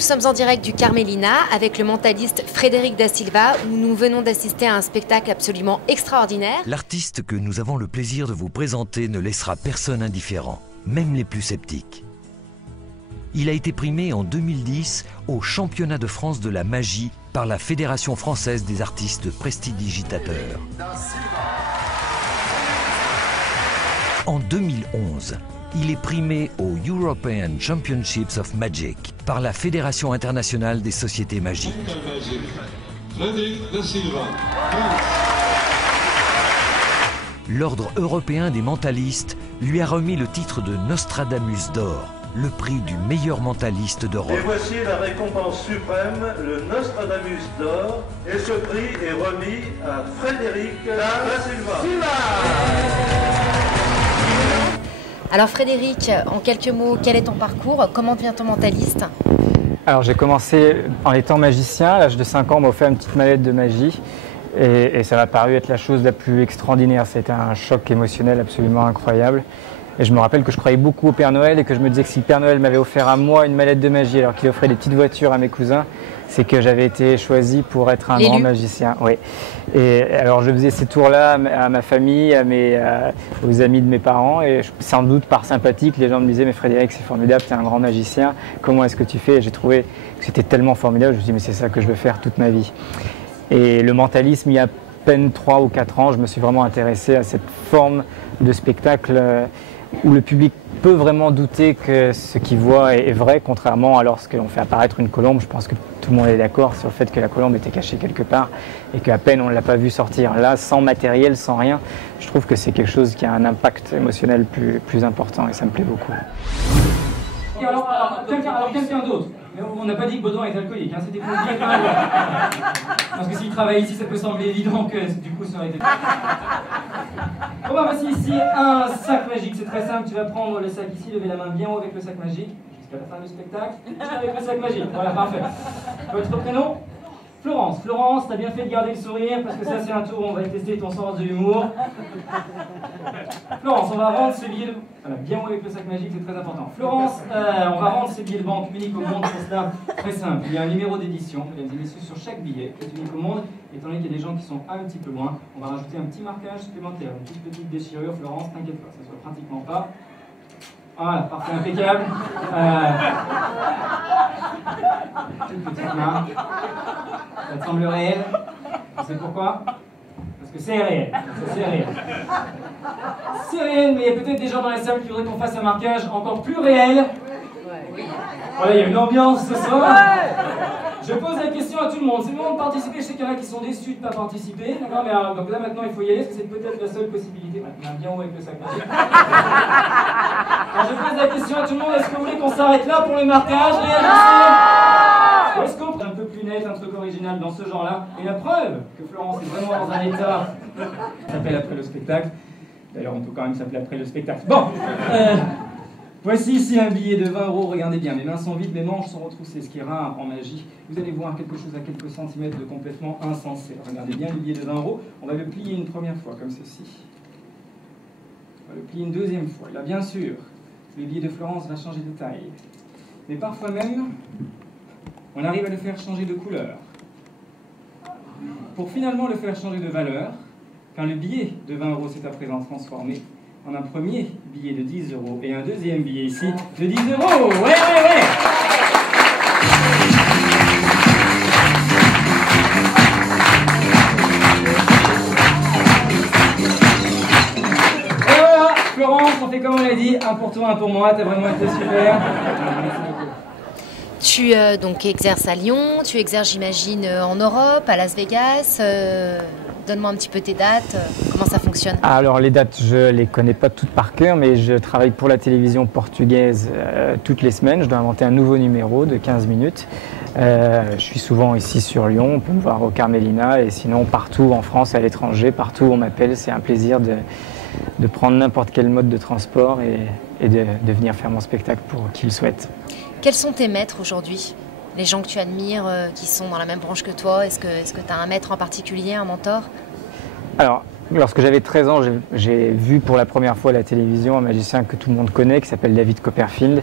sommes en direct du Carmelina avec le mentaliste Frédéric Da Silva où nous venons d'assister à un spectacle absolument extraordinaire. L'artiste que nous avons le plaisir de vous présenter ne laissera personne indifférent, même les plus sceptiques. Il a été primé en 2010 au Championnat de France de la magie par la Fédération française des artistes prestidigitateurs. En 2011, il est primé au European Championships of Magic par la Fédération internationale des sociétés magiques. L'Ordre européen des mentalistes lui a remis le titre de Nostradamus d'or, le prix du meilleur mentaliste d'Europe. Et voici la récompense suprême, le Nostradamus d'or, et ce prix est remis à Frédéric Da Silva. Alors Frédéric, en quelques mots, quel est ton parcours? Comment devient-on mentaliste? Alors j'ai commencé en étant magicien, à l'âge de 5 ans, on m'a offert une petite mallette de magie et ça m'a paru être la chose la plus extraordinaire. C'était un choc émotionnel absolument incroyable. Et je me rappelle que je croyais beaucoup au Père Noël et que je me disais que si le Père Noël m'avait offert à moi une mallette de magie alors qu'il offrait des petites voitures à mes cousins, c'est que j'avais été choisi pour être un grand magicien. Oui. Et alors je faisais ces tours-là à ma famille, aux amis de mes parents et sans doute par sympathie que les gens me disaient « Mais Frédéric, c'est formidable, tu es un grand magicien, comment est-ce que tu fais ?» Et j'ai trouvé que c'était tellement formidable, je me suis dit « Mais c'est ça que je veux faire toute ma vie. » Et le mentalisme, il y a à peine 3 ou 4 ans, je me suis vraiment intéressé à cette forme de spectacle où le public peut vraiment douter que ce qu'il voit est vrai, contrairement à lorsqu'on fait apparaître une colombe. Je pense que tout le monde est d'accord sur le fait que la colombe était cachée quelque part et qu'à peine on ne l'a pas vue sortir. Là, sans matériel, sans rien, je trouve que c'est quelque chose qui a un impact émotionnel plus important et ça me plaît beaucoup. Alors quelqu'un d'autre. Mais on n'a pas dit que Baudouin est alcoolique, hein, c'était pour le dire quand même. Parce que s'il travaille ici, ça peut sembler évident que du coup ça aurait été... Bon bah voici ici un sac magique, c'est très simple, tu vas prendre le sac ici, lever la main bien haut avec le sac magique, jusqu'à la fin du spectacle, avec le sac magique, voilà, parfait. Votre prénom? Florence. Florence, t'as bien fait de garder le sourire, parce que ça c'est un tour où on va tester ton sens de l'humour. Florence, on va rendre ce billet de... Voilà, bien haut avec le sac magique, c'est très important. Florence, on va rendre ces billets de banque uniques au monde, c'est cela, très simple. Il y a un numéro d'édition, mesdames et messieurs, sur chaque billet, qui est unique au monde. Étant donné qu'il y a des gens qui sont un petit peu loin, on va rajouter un petit marquage supplémentaire, une toute petite déchirure. Florence, t'inquiète pas, ça ne soit pratiquement pas. Voilà, parfait, impeccable. Une petite main. Ça te semble réel? Tu sais pourquoi? Parce que c'est réel. C'est réel. C'est réel, mais il y a peut-être des gens dans la salle qui voudraient qu'on fasse un marquage encore plus réel. Voilà, il y a une ambiance ce soir. Je pose la question à tout le monde. C'est le moment de participer. Je sais qu'il y en a qui sont déçus de ne pas participer. D'accord, mais donc là maintenant il faut y aller parce que c'est peut-être la seule possibilité. Maintenant, bien haut avec le sac magique. Alors je pose la question à tout le monde. Est-ce que vous voulez qu'on s'arrête là pour le marquage? Réagissez. Ou est-ce qu'on peut un peu plus net, un truc original dans ce genre-là? Et la preuve que Florence est vraiment dans un état. Ça s'appelle après le spectacle. D'ailleurs, on peut quand même s'appeler après le spectacle. Bon. Voici ici un billet de 20 €, regardez bien, mes mains sont vides, mes manches sont retroussées, ce qui est rare en magie. Vous allez voir quelque chose à quelques centimètres de complètement insensé. Regardez bien le billet de 20 €, on va le plier une première fois, comme ceci. On va le plier une deuxième fois. Et là, bien sûr, le billet de Florence va changer de taille. Mais parfois même, on arrive à le faire changer de couleur. Pour finalement le faire changer de valeur, quand le billet de 20 € s'est à présent transformé en un premier billet de 10 € et un deuxième billet ici de 10 €. Ouais. Et voilà, Florence, on fait comme on l'a dit, un pour toi, un pour moi, t'as vraiment été super. Tu donc exerces à Lyon, tu exerces j'imagine en Europe, à Las Vegas. Donne-moi un petit peu tes dates, comment ça fonctionne? Alors les dates, je les connais pas toutes par cœur, mais je travaille pour la télévision portugaise toutes les semaines. Je dois inventer un nouveau numéro de 15 minutes. Je suis souvent ici sur Lyon, on peut me voir au Carmelina et sinon partout en France, à l'étranger, partout où on m'appelle. C'est un plaisir de prendre n'importe quel mode de transport et de venir faire mon spectacle pour qui le souhaite. Quels sont tes maîtres aujourd'hui? Les gens que tu admires, qui sont dans la même branche que toi, est-ce que tu as un maître en particulier, un mentor? Alors, lorsque j'avais 13 ans, j'ai vu pour la première fois à la télévision un magicien que tout le monde connaît, qui s'appelle David Copperfield.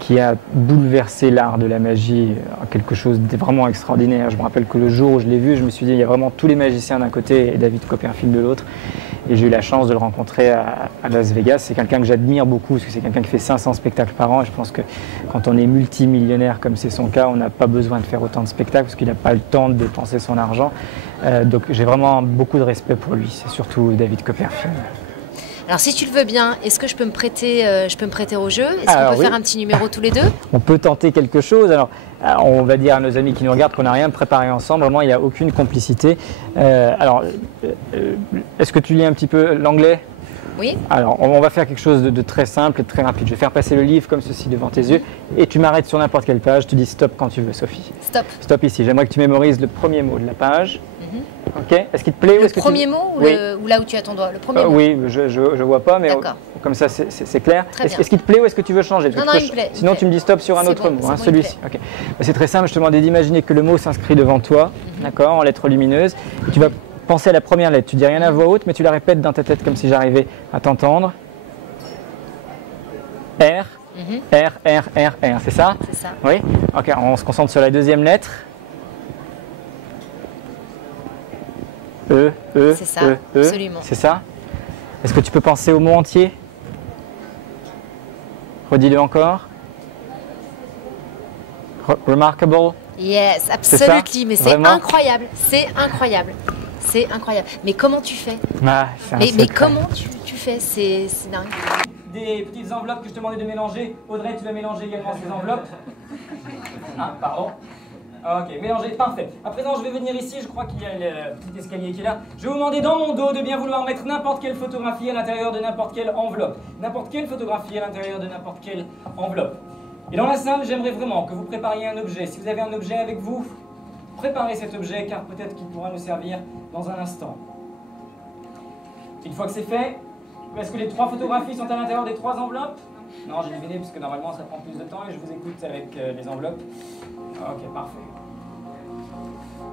qui a bouleversé l'art de la magie, quelque chose de vraiment extraordinaire. Je me rappelle que le jour où je l'ai vu, je me suis dit, il y a vraiment tous les magiciens d'un côté et David Copperfield de l'autre. Et j'ai eu la chance de le rencontrer à Las Vegas. C'est quelqu'un que j'admire beaucoup, parce que c'est quelqu'un qui fait 500 spectacles par an. Et je pense que quand on est multimillionnaire, comme c'est son cas, on n'a pas besoin de faire autant de spectacles, parce qu'il n'a pas le temps de dépenser son argent. Donc j'ai vraiment beaucoup de respect pour lui. C'est surtout David Copperfield. Alors si tu le veux bien, est-ce que je peux me prêter au jeu? Est-ce qu'on peut faire un petit numéro tous les deux? On peut tenter quelque chose. Alors, on va dire à nos amis qui nous regardent qu'on n'a rien préparé ensemble. Vraiment, il n'y a aucune complicité. Est-ce que tu lis un petit peu l'anglais? Oui. Alors, on va faire quelque chose de très simple et de très rapide. Je vais faire passer le livre comme ceci devant tes yeux et tu m'arrêtes sur n'importe quelle page. Tu dis stop quand tu veux, Sophie. Stop. Stop ici. J'aimerais que tu mémorises le premier mot de la page. Ok. Est-ce qu'il te plaît? Le premier mot ou là où tu as ton doigt? Le premier mot. Oui, je vois pas, mais comme ça c'est clair. Est-ce qu'il te plaît ou est-ce que tu veux changer? Non, il me plaît. Sinon tu me dis stop sur un autre mot, celui-ci. Okay. C'est très simple, je te demandais d'imaginer que le mot s'inscrit devant toi, d'accord, en lettres lumineuses. Et tu vas penser à la première lettre. Tu dis rien à voix haute, mais tu la répètes dans ta tête comme si j'arrivais à t'entendre. R, R, R, R, R, c'est ça? C'est ça. Oui. Ok, on se concentre sur la deuxième lettre. C'est ça, absolument. C'est ça? Est-ce que tu peux penser au mot entier? Redis-le encore. Remarkable? Yes, absolutely, mais c'est incroyable, c'est incroyable. C'est incroyable. Mais comment tu fais? Mais comment tu fais? C'est dingue. Des petites enveloppes que je te demandais de mélanger. Audrey, tu vas mélanger également ces enveloppes. Ah, pardon. Ok, mélangé, parfait. À présent, je vais venir ici, je crois qu'il y a le petit escalier qui est là. Je vais vous demander dans mon dos de bien vouloir mettre n'importe quelle photographie à l'intérieur de n'importe quelle enveloppe. N'importe quelle photographie à l'intérieur de n'importe quelle enveloppe. Et dans la salle, j'aimerais vraiment que vous prépariez un objet. Si vous avez un objet avec vous, préparez cet objet car peut-être qu'il pourra nous servir dans un instant. Une fois que c'est fait, est-ce que les 3 photographies sont à l'intérieur des 3 enveloppes? Non, j'ai deviné puisque normalement ça prend plus de temps et je vous écoute avec les enveloppes. Ok, parfait.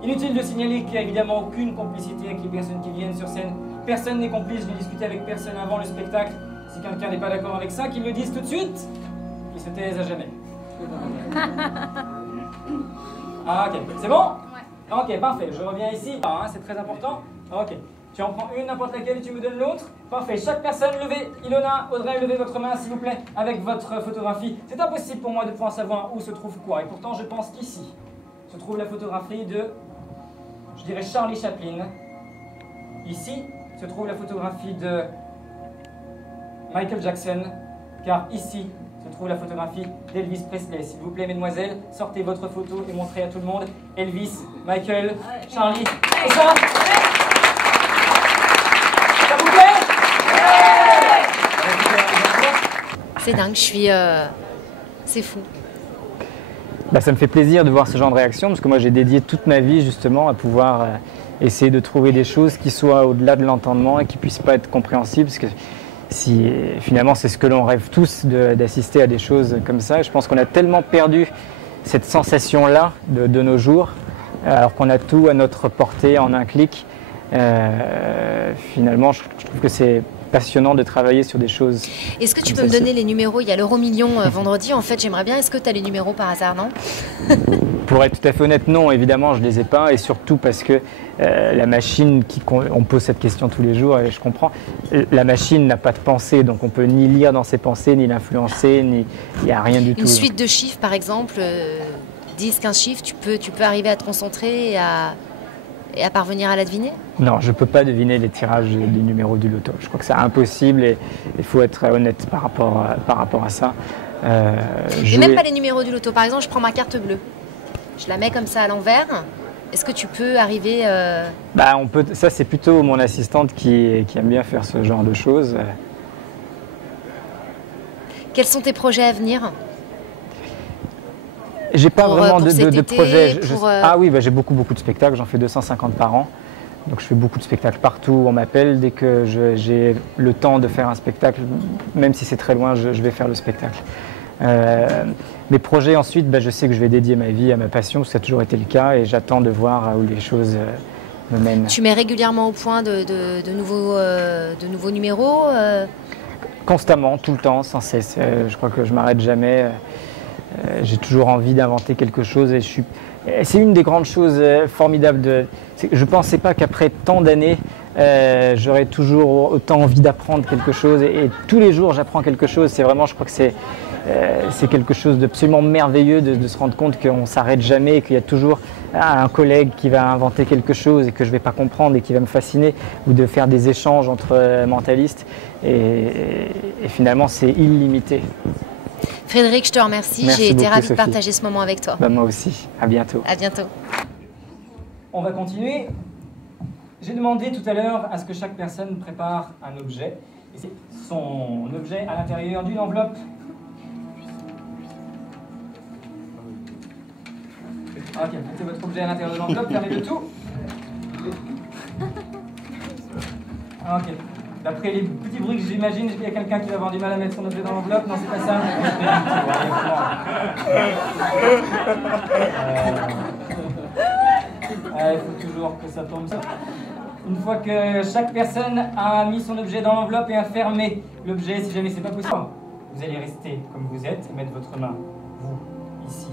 Inutile de signaler qu'il n'y a évidemment aucune complicité avec les personnes qui viennent sur scène. Personne n'est complice, je n'ai discuté avec personne avant le spectacle. Si quelqu'un n'est pas d'accord avec ça, qu'il le dise tout de suite, qu'il se taise à jamais. Ah, ok, c'est bon? Ouais. Ok, parfait, je reviens ici. Ah, c'est très important. Ok, tu en prends une, n'importe laquelle, et tu me donnes l'autre. Parfait, chaque personne, levez, Ilona, Audrey, levez votre main s'il vous plaît, avec votre photographie. C'est impossible pour moi de pouvoir savoir où se trouve quoi, et pourtant je pense qu'ici se trouve la photographie de, je dirais, Charlie Chaplin. Ici se trouve la photographie de Michael Jackson, car ici se trouve la photographie d'Elvis Presley. S'il vous plaît, mesdemoiselles, sortez votre photo et montrez à tout le monde Elvis, Michael, Charlie, et ça. Ça vous plaît? C'est dingue, je suis... c'est fou. Ça me fait plaisir de voir ce genre de réaction, parce que moi j'ai dédié toute ma vie justement à pouvoir essayer de trouver des choses qui soient au-delà de l'entendement et qui ne puissent pas être compréhensibles, parce que finalement c'est ce que l'on rêve tous, d'assister à des choses comme ça. Et je pense qu'on a tellement perdu cette sensation-là de nos jours, alors qu'on a tout à notre portée en un clic. Finalement, je trouve que c'est passionnant de travailler sur des choses. Est-ce que tu peux me donner les numéros? Il y a l'euro-million vendredi. En fait, j'aimerais bien. Est-ce que tu as les numéros par hasard, non? Pour être tout à fait honnête, non, évidemment, je ne les ai pas. Et surtout parce que la machine, on pose cette question tous les jours et je comprends, la machine n'a pas de pensée. Donc on peut ni lire dans ses pensées, ni l'influencer, il n'y a rien du tout. Une suite de chiffres, par exemple, 10, 15 chiffres, tu peux arriver à te concentrer et à parvenir à la deviner? Non, je ne peux pas deviner les tirages des numéros du loto. Je crois que c'est impossible et il faut être honnête par rapport à ça. Et même pas les numéros du loto. Par exemple, je prends ma carte bleue. Je la mets comme ça à l'envers. Est-ce que tu peux arriver... Ça, c'est plutôt mon assistante qui aime bien faire ce genre de choses. Quels sont tes projets à venir? J'ai pas vraiment de projet. Ah oui, j'ai beaucoup de spectacles. J'en fais 250 par an. Donc je fais beaucoup de spectacles partout. On m'appelle dès que j'ai le temps de faire un spectacle. Même si c'est très loin, je vais faire le spectacle. Mes projets ensuite, je sais que je vais dédier ma vie à ma passion. Ça a toujours été le cas et j'attends de voir où les choses me mènent. Tu mets régulièrement au point de nouveaux numéros constamment, tout le temps, sans cesse. Je crois que je m'arrête jamais. J'ai toujours envie d'inventer quelque chose et c'est une des grandes choses formidables. Je ne pensais pas qu'après tant d'années, j'aurais toujours autant envie d'apprendre quelque chose et tous les jours j'apprends quelque chose. C'est vraiment, je crois que c'est quelque chose d'absolument merveilleux de se rendre compte qu'on ne s'arrête jamais et qu'il y a toujours un collègue qui va inventer quelque chose et que je ne vais pas comprendre et qui va me fasciner, ou de faire des échanges entre mentalistes et finalement c'est illimité. Frédéric, je te remercie. J'ai été ravie de partager ce moment avec toi. Moi aussi. À bientôt. À bientôt. On va continuer. J'ai demandé tout à l'heure à ce que chaque personne prépare un objet. Et c'est son objet à l'intérieur d'une enveloppe. Ok, mettez votre objet à l'intérieur de l'enveloppe, fermez le tout. Ok. D'après les petits bruits que j'imagine, il y a quelqu'un qui va avoir du mal à mettre son objet dans l'enveloppe. Non, c'est pas ça. Il faut toujours que ça tombe ça. Une fois que chaque personne a mis son objet dans l'enveloppe et a fermé l'objet, si jamais c'est pas possible, vous allez rester comme vous êtes et mettre votre main, vous, ici,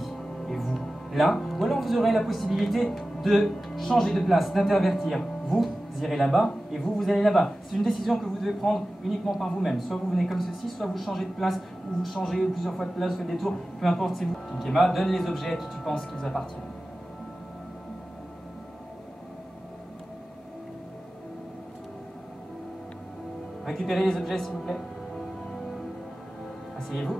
et vous, là. Ou alors vous aurez la possibilité de changer de place, d'intervertir. Vous irez là-bas et vous allez là-bas. C'est une décision que vous devez prendre uniquement par vous-même. Soit vous venez comme ceci, soit vous changez de place, ou vous changez plusieurs fois de place, vous faites des tours, peu importe, c'est vous. Kikema, donne les objets à qui tu penses qu'ils appartiennent. Récupérez les objets, s'il vous plaît. Asseyez-vous.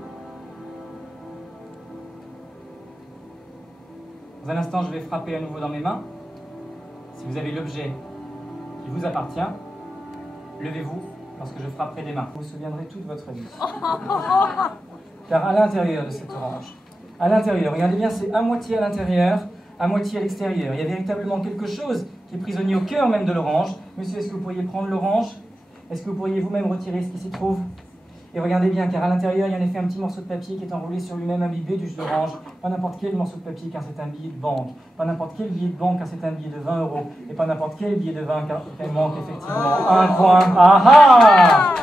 Dans un instant, je vais frapper à nouveau dans mes mains. Si vous avez l'objet qui vous appartient, levez-vous lorsque je frapperai des mains. Vous vous souviendrez toute votre vie. Car à l'intérieur de cette orange, à l'intérieur, regardez bien, c'est à moitié à l'intérieur, à moitié à l'extérieur. Il y a véritablement quelque chose qui est prisonnier au cœur même de l'orange. Monsieur, est-ce que vous pourriez prendre l'orange? Est-ce que vous pourriez vous-même retirer ce qui s'y trouve? Et regardez bien, car à l'intérieur, il y a en effet un petit morceau de papier qui est enroulé sur lui-même, imbibé du jus d'orange. Pas n'importe quel morceau de papier, car c'est un billet de banque. Pas n'importe quel billet de banque, car c'est un billet de 20 €. Et pas n'importe quel billet de 20, car il manque effectivement un coin. Ah ah!